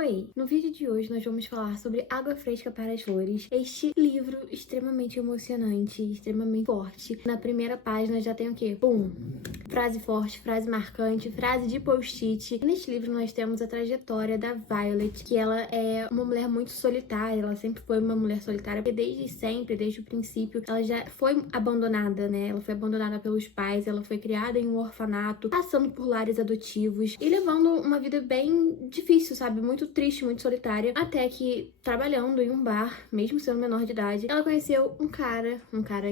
Oi! No vídeo de hoje nós vamos falar sobre Água Fresca para as Flores, este livro extremamente emocionante, extremamente forte. Na primeira página já tem o quê? Pum! Frase forte, frase marcante, frase de post-it. Neste livro nós temos a trajetória da Violet, que ela é uma mulher muito solitária, ela sempre foi uma mulher solitária, porque desde sempre, desde o princípio, ela já foi abandonada, né? Ela foi abandonada pelos pais, ela foi criada em um orfanato, passando por lares adotivos e levando uma vida bem difícil, sabe? Muito triste, muito solitária, até que, trabalhando em um bar, mesmo sendo menor de idade, ela conheceu um cara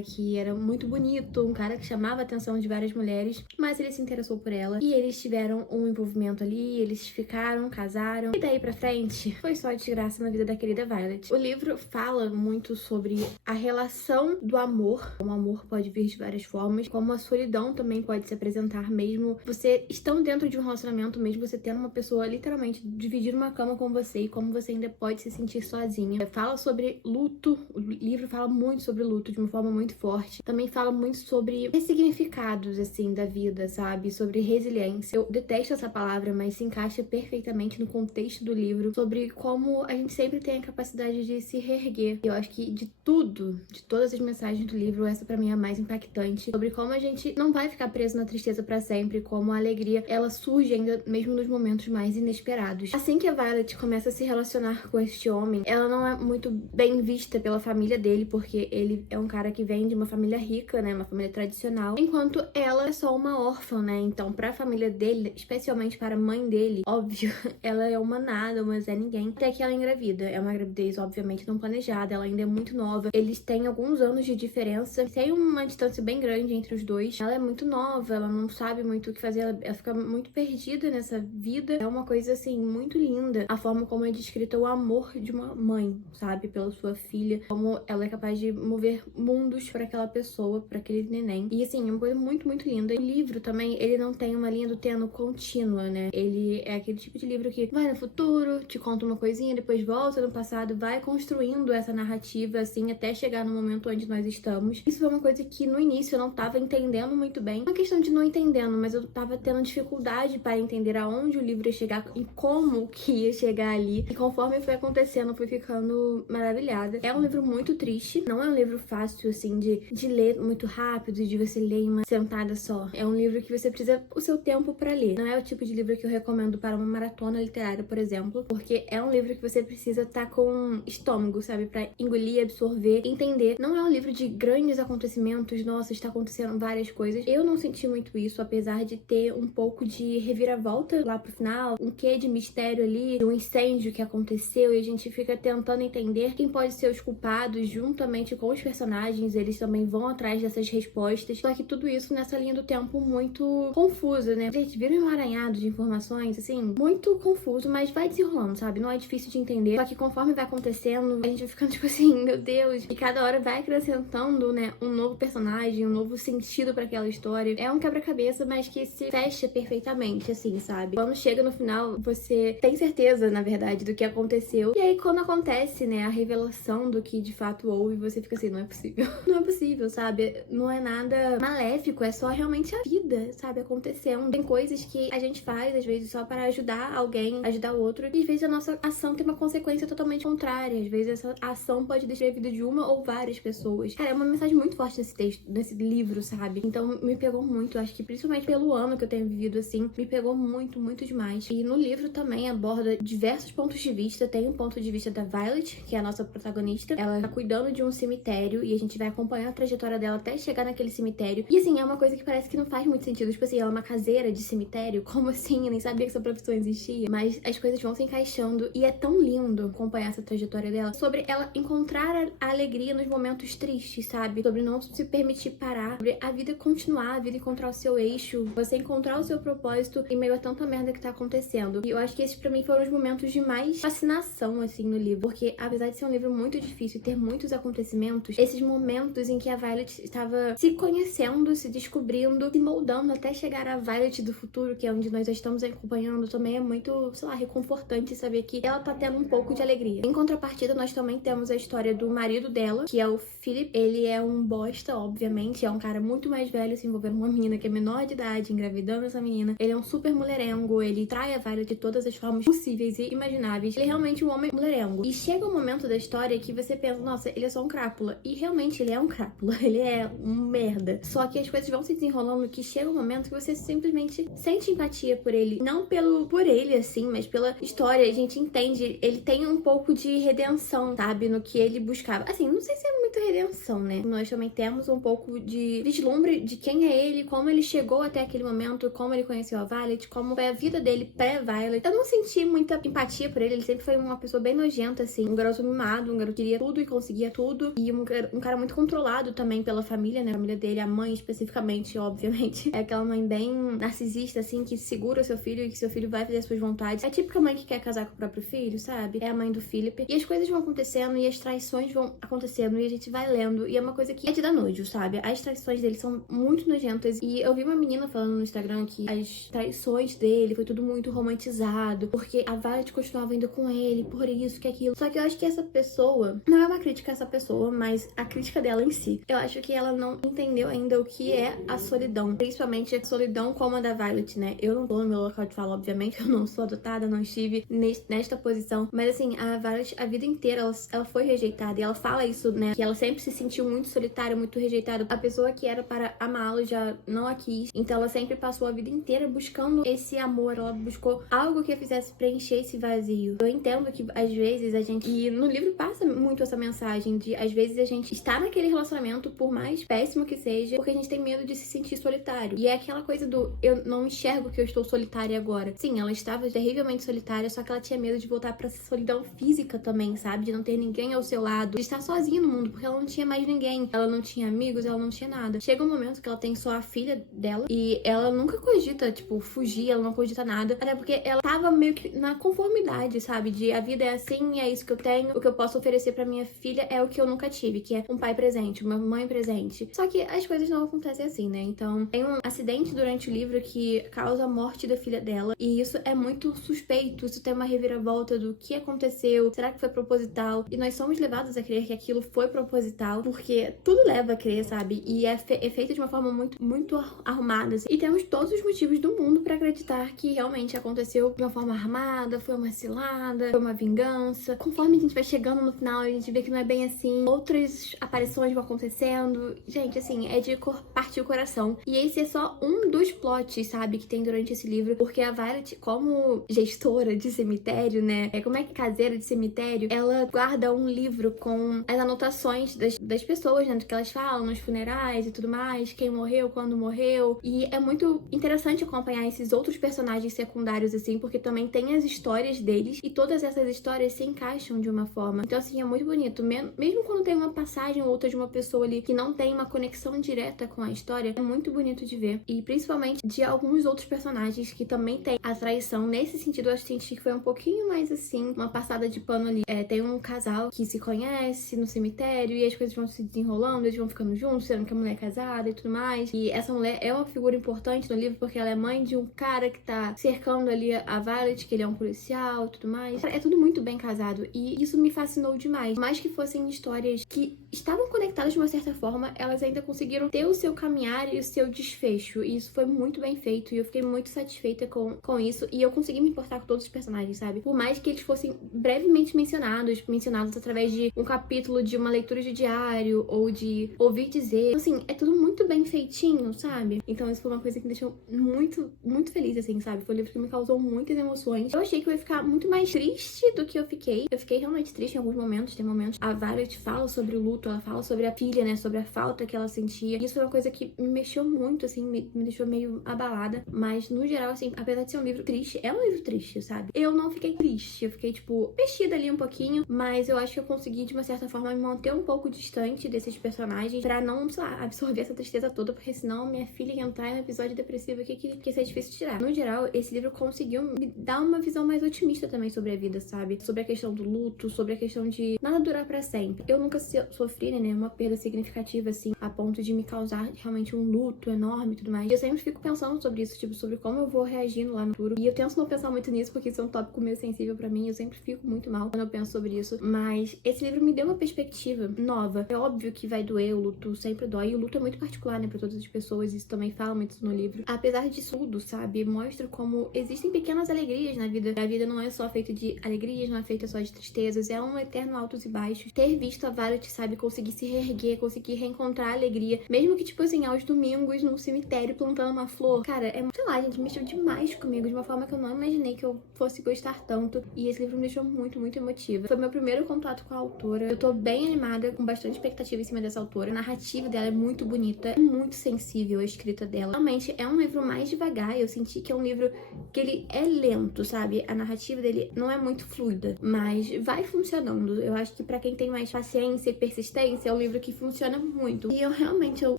que era muito bonito, um cara que chamava a atenção de várias mulheres, mas ele se interessou por ela e eles tiveram um envolvimento ali, eles ficaram, casaram e daí pra frente foi só desgraça na vida da querida Violet. O livro fala muito sobre a relação do amor, como o amor pode vir de várias formas, como a solidão também pode se apresentar mesmo você estando dentro de um relacionamento, mesmo você tendo uma pessoa literalmente dividir uma cama com você e como você ainda pode se sentir sozinha. Fala sobre luto, o livro fala muito sobre luto de uma forma muito forte. Também fala muito sobre ressignificados, assim, da vida, sabe? Sobre resiliência. Eu detesto essa palavra, mas se encaixa perfeitamente no contexto do livro, sobre como a gente sempre tem a capacidade de se reerguer. Eu acho que de tudo, de todas as mensagens do livro, essa pra mim é a mais impactante, sobre como a gente não vai ficar preso na tristeza pra sempre, como a alegria, ela surge ainda mesmo nos momentos mais inesperados. Assim que a Violet começa a se relacionar com este homem, ela não é muito bem vista pela família dele, porque ele é um cara que vem de uma família rica, né, uma família tradicional, enquanto ela é só uma órfã, né, então pra família dele, especialmente para a mãe dele, óbvio, ela é uma nada, uma Zé Ninguém, até que ela engravida. É uma gravidez, obviamente, não planejada, ela ainda é muito nova, eles têm alguns anos de diferença, tem uma distância bem grande entre os dois, ela é muito nova, ela não sabe muito o que fazer, ela fica muito perdida nessa vida. É uma coisa, assim, muito linda, a forma como é descrita o amor de uma mãe, sabe, pela sua filha, como ela é capaz de mover mundos para aquela pessoa, para aquele neném. E, assim, é uma coisa muito, muito linda. O livro também, ele não tem uma linha do tempo contínua, né? Ele é aquele tipo de livro que vai no futuro, te conta uma coisinha, depois volta no passado, vai construindo essa narrativa, assim, até chegar no momento onde nós estamos. Isso foi uma coisa que no início eu não tava entendendo muito bem. Não é questão de não entendendo, mas eu tava tendo dificuldade para entender aonde o livro ia chegar e como que ia chegar ali. E conforme foi acontecendo, eu fui ficando maravilhada. É um livro muito triste, não é um livro fácil, assim, de ler muito rápido, de você ler em uma sentada só. É um livro que você precisa o seu tempo pra ler. Não é o tipo de livro que eu recomendo para uma maratona literária, por exemplo, porque é um livro que você precisa estar com estômago, sabe? Pra engolir, absorver, entender. Não é um livro de grandes acontecimentos, nossa, está acontecendo várias coisas. Eu não senti muito isso, apesar de ter um pouco de reviravolta lá pro final, um quê de mistério ali, um incêndio que aconteceu e a gente fica tentando entender quem pode ser os culpados juntamente com os personagens, eles também vão atrás dessas respostas. Só que tudo isso nessa linha do tempo muito confusa, né? Gente, vira um emaranhado de informações, assim, muito confuso, mas vai desenrolando, sabe? Não é difícil de entender. Só que conforme vai acontecendo, a gente vai ficando tipo assim, meu Deus, e cada hora vai acrescentando, né, um novo personagem, um novo sentido pra aquela história. É um quebra-cabeça, mas que se fecha perfeitamente, assim, sabe? Quando chega no final, você tem certeza, na verdade, do que aconteceu. E aí, quando acontece, né, a revelação do que de fato houve, você fica assim, não é possível. Não é possível, sabe? Não é nada maléfico, é só realmente a vida, sabe? Acontecendo. Tem coisas que a gente faz, às vezes, só para ajudar alguém, ajudar o outro. E às vezes a nossa ação tem uma consequência totalmente contrária. Às vezes essa ação pode destruir a vida de uma ou várias pessoas. Cara, é uma mensagem muito forte nesse texto, nesse livro, sabe? Então me pegou muito. Acho que principalmente pelo ano que eu tenho vivido assim, me pegou muito, muito demais. E no livro também aborda diversos pontos de vista. Tem um ponto de vista da Violet, que é a nossa protagonista. Ela tá cuidando de um cemitério e a gente vai acompanhar a trajetória dela até chegar naquele cemitério. E assim, é uma coisa que parece que não faz muito sentido. Tipo assim, ela é uma caseira de cemitério. Como assim? Eu nem sabia que essa profissão existia. Mas as coisas vão se encaixando e é tão lindo acompanhar essa trajetória dela. Sobre ela encontrar a alegria nos momentos tristes, sabe? Sobre não se permitir parar. Sobre a vida continuar, a vida encontrar o seu eixo. Você encontrar o seu propósito em meio a tanta merda que tá acontecendo. E eu acho que esses pra mim foram os momentos de mais fascinação, assim, no livro. Porque apesar de ser um livro muito difícil e ter muitos acontecimentos, esses momentos em que a Violet estava se conhecendo, se descobrindo, se moldando até chegar à Violet do futuro, que é onde nós já estamos acompanhando, também é muito, sei lá, reconfortante saber que ela tá tendo um pouco de alegria. Em contrapartida, nós também temos a história do marido dela, que é o Philip. Ele é um bosta, obviamente, é um cara muito mais velho se envolvendo com uma menina que é menor de idade, engravidando essa menina. Ele é um super mulherengo, ele trai a Violet de todas as formas possíveis possíveis e imagináveis. Ele é realmente um homem mulherengo. E chega um momento da história que você pensa, nossa, ele é só um crápula. E realmente ele é um crápula, ele é um merda. Só que as coisas vão se desenrolando que chega um momento que você simplesmente sente empatia por ele. Não por ele, assim, mas pela história. A gente entende, ele tem um pouco de redenção, sabe? No que ele buscava. Assim, não sei se é muita redenção, né? Nós também temos um pouco de vislumbre de quem é ele, como ele chegou até aquele momento, como ele conheceu a Violet, como foi a vida dele pré-Violet. Eu não senti muita empatia por ele, ele sempre foi uma pessoa bem nojenta, assim. Um garoto mimado, um garoto que queria tudo e conseguia tudo. E um cara muito controlado também pela família, né? A família dele, a mãe especificamente, obviamente. É aquela mãe bem narcisista, assim, que segura o seu filho e que seu filho vai fazer as suas vontades. É a típica mãe que quer casar com o próprio filho, sabe? É a mãe do Philip. E as coisas vão acontecendo e as traições vão acontecendo e a gente vai lendo. E é uma coisa que é de dar nojo, sabe? As traições dele são muito nojentas. E eu vi uma menina falando no Instagram que as traições dele foi tudo muito romantizado, porque a Violet continuava indo com ele, por isso, que aquilo. Só que eu acho que essa pessoa, não é uma crítica a essa pessoa, mas a crítica dela em si. Eu acho que ela não entendeu ainda o que é a solidão. Principalmente a solidão como a da Violet, né? Eu não tô no meu local de fala, obviamente, eu não sou adotada, não estive nesta posição. Mas assim, a Violet, a vida inteira, ela foi rejeitada. E ela fala isso, né? Que ela sempre se sentiu muito solitária, muito rejeitada. A pessoa que era para amá-lo já não a quis. Então ela sempre passou a vida inteira buscando esse amor. Ela buscou algo que a fizesse preencher esse vazio. Eu entendo que às vezes a gente... E no livro passa muito essa mensagem de, às vezes, a gente está naquele relacionamento, por mais péssimo que seja, porque a gente tem medo de se sentir solitário. E é aquela coisa do, eu não enxergo que eu estou solitária agora. Sim, ela estava terrivelmente solitária, só que ela tinha medo de voltar pra solidão física também, sabe? De não ter ninguém ao seu lado, de estar sozinha no mundo, porque ela não tinha mais ninguém. Ela não tinha amigos, ela não tinha nada. Chega um momento que ela tem só a filha dela e ela nunca cogita, tipo, fugir, ela não cogita nada. Até porque ela tava meio que na conformidade, sabe? De a vida é assim, é isso que eu tenho, o que eu posso oferecer pra minha filha é o que eu nunca tive, que é um pai presente, uma mãe presente. Só que as coisas não acontecem assim, né? Então, tem um acidente durante o livro que causa a morte da filha dela, e isso é muito suspeito, isso tem uma reviravolta do que aconteceu, será que foi proposital? E nós somos levados a crer que aquilo foi proposital, porque tudo leva a crer, sabe? E é feito de uma forma muito arrumada, assim. E temos todos os motivos do mundo pra acreditar que realmente aconteceu de uma forma armada, foi uma cilada, foi uma vingança. Conforme a gente vai chegando no final, a gente vê que não é bem assim. Outras aparições vão acontecendo. Gente, assim, é de partir o coração. E esse é só um dos plots, sabe, que tem durante esse livro. Porque a Violet, como gestora de cemitério, né, como é que caseira de cemitério, ela guarda um livro com as anotações das pessoas, né, do que elas falam nos funerais e tudo mais, quem morreu, quando morreu. E é muito interessante acompanhar esses outros personagens secundários, assim, porque também tem as histórias deles e todas essas histórias se encaixam de uma forma. Então, assim, é muito bonito. Mesmo quando tem uma passagem ou outra de uma pessoa ali que não tem uma conexão direta com a história, é muito bonito de ver. E principalmente de alguns outros personagens que também tem a traição. Nesse sentido, eu senti que foi um pouquinho mais assim, uma passada de pano ali. Tem um casal que se conhece no cemitério e as coisas vão se desenrolando, eles vão ficando juntos, sendo que a mulher é casada e tudo mais. E essa mulher é uma figura importante no livro porque ela é mãe de um cara que tá cercando ali a Violet, que ele é um policial e tudo mais. É tudo muito bem casado e isso me fascinou demais. Mais que fossem histórias que estavam conectadas de uma certa forma, elas ainda conseguiram ter o seu caminhar e o seu desfecho. E isso foi muito bem feito e eu fiquei muito satisfeita com isso. E eu consegui me importar com todos os personagens, sabe? Por mais que eles fossem brevemente mencionados através de um capítulo de uma leitura de diário ou de ouvir dizer. Assim, é tudo muito bem feitinho, sabe? Então isso foi uma coisa que me deixou muito feliz, assim, sabe? Foi um livro que me causou muitas emoções. Eu achei que eu ia ficar muito mais triste do que eu fiquei. Eu fiquei realmente triste em alguns momentos. Tem momentos. A Violet fala sobre o luto, ela fala sobre a filha, né? Sobre a falta que ela sentia. E isso foi uma coisa que me mexeu muito, assim, me deixou meio abalada. Mas, no geral, assim, apesar de ser um livro triste, é um livro triste, sabe? Eu não fiquei triste. Eu fiquei, tipo, mexida ali um pouquinho. Mas eu acho que eu consegui, de uma certa forma, me manter um pouco distante desses personagens pra não, sei lá, absorver essa tristeza toda. Porque senão minha filha ia entrar em um episódio depressivo aqui que ia ser difícil de tirar. No geral, esse livro conseguiu me dar uma visão mais otimista também sobre a vida, sabe? Sobre a questão do luto, sobre a questão de nada durar pra sempre. Eu nunca sofri, né, uma perda significativa, assim, a ponto de me causar realmente um luto enorme e tudo mais. E eu sempre fico pensando sobre isso, tipo, sobre como eu vou reagindo lá no futuro. E eu tento não pensar muito nisso, porque isso é um tópico meio sensível pra mim. Eu sempre fico muito mal quando eu penso sobre isso. Mas esse livro me deu uma perspectiva nova. É óbvio que vai doer, o luto sempre dói. E o luto é muito particular, né, pra todas as pessoas. Isso também fala muito no livro. Apesar disso tudo, sabe, mostra como existem pequenas alegrias na vida vida. A vida não é só feita de alegrias, não é feita só de tristezas, é um eterno altos e baixos. Ter visto a Violet, sabe, conseguir se reerguer, conseguir reencontrar a alegria, mesmo que, tipo assim, aos domingos no cemitério plantando uma flor. Cara, sei lá, gente, mexeu demais comigo, de uma forma que eu não imaginei que eu fosse gostar tanto. E esse livro me deixou muito, muito emotiva. Foi meu primeiro contato com a autora. Eu tô bem animada, com bastante expectativa em cima dessa autora. A narrativa dela é muito bonita, é muito sensível a escrita dela. Realmente, é um livro mais devagar. Eu senti que é um livro que ele é lento, sabe? A narrativa dele não é muito fluida, mas vai funcionando. Eu acho que pra quem tem mais paciência e persistência, é um livro que funciona muito. E eu realmente, eu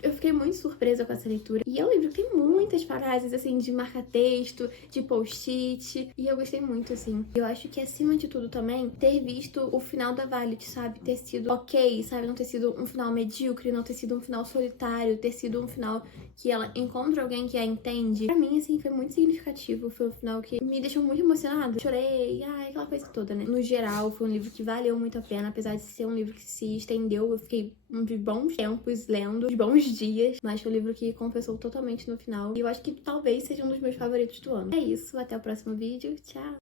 fiquei muito surpresa com essa leitura. E é um livro que tem muitas frases, assim, de marca-texto, de post-it, e eu gostei muito, assim. Eu acho que, acima de tudo também, ter visto o final da Violet, sabe? Ter sido ok, sabe? Não ter sido um final medíocre, não ter sido um final solitário, ter sido um final que ela encontra alguém que a entende. Pra mim, assim, foi muito significativo. Foi um final que me deixou muito emocionada. Chorei, ai, aquela coisa toda, né? No geral, foi um livro que valeu muito a pena, apesar de ser um livro que se estendeu. Eu fiquei uns bons tempos lendo, uns bons dias, mas foi um livro que compensou totalmente no final. E eu acho que talvez seja um dos meus favoritos do ano. É isso, até o próximo vídeo. Tchau!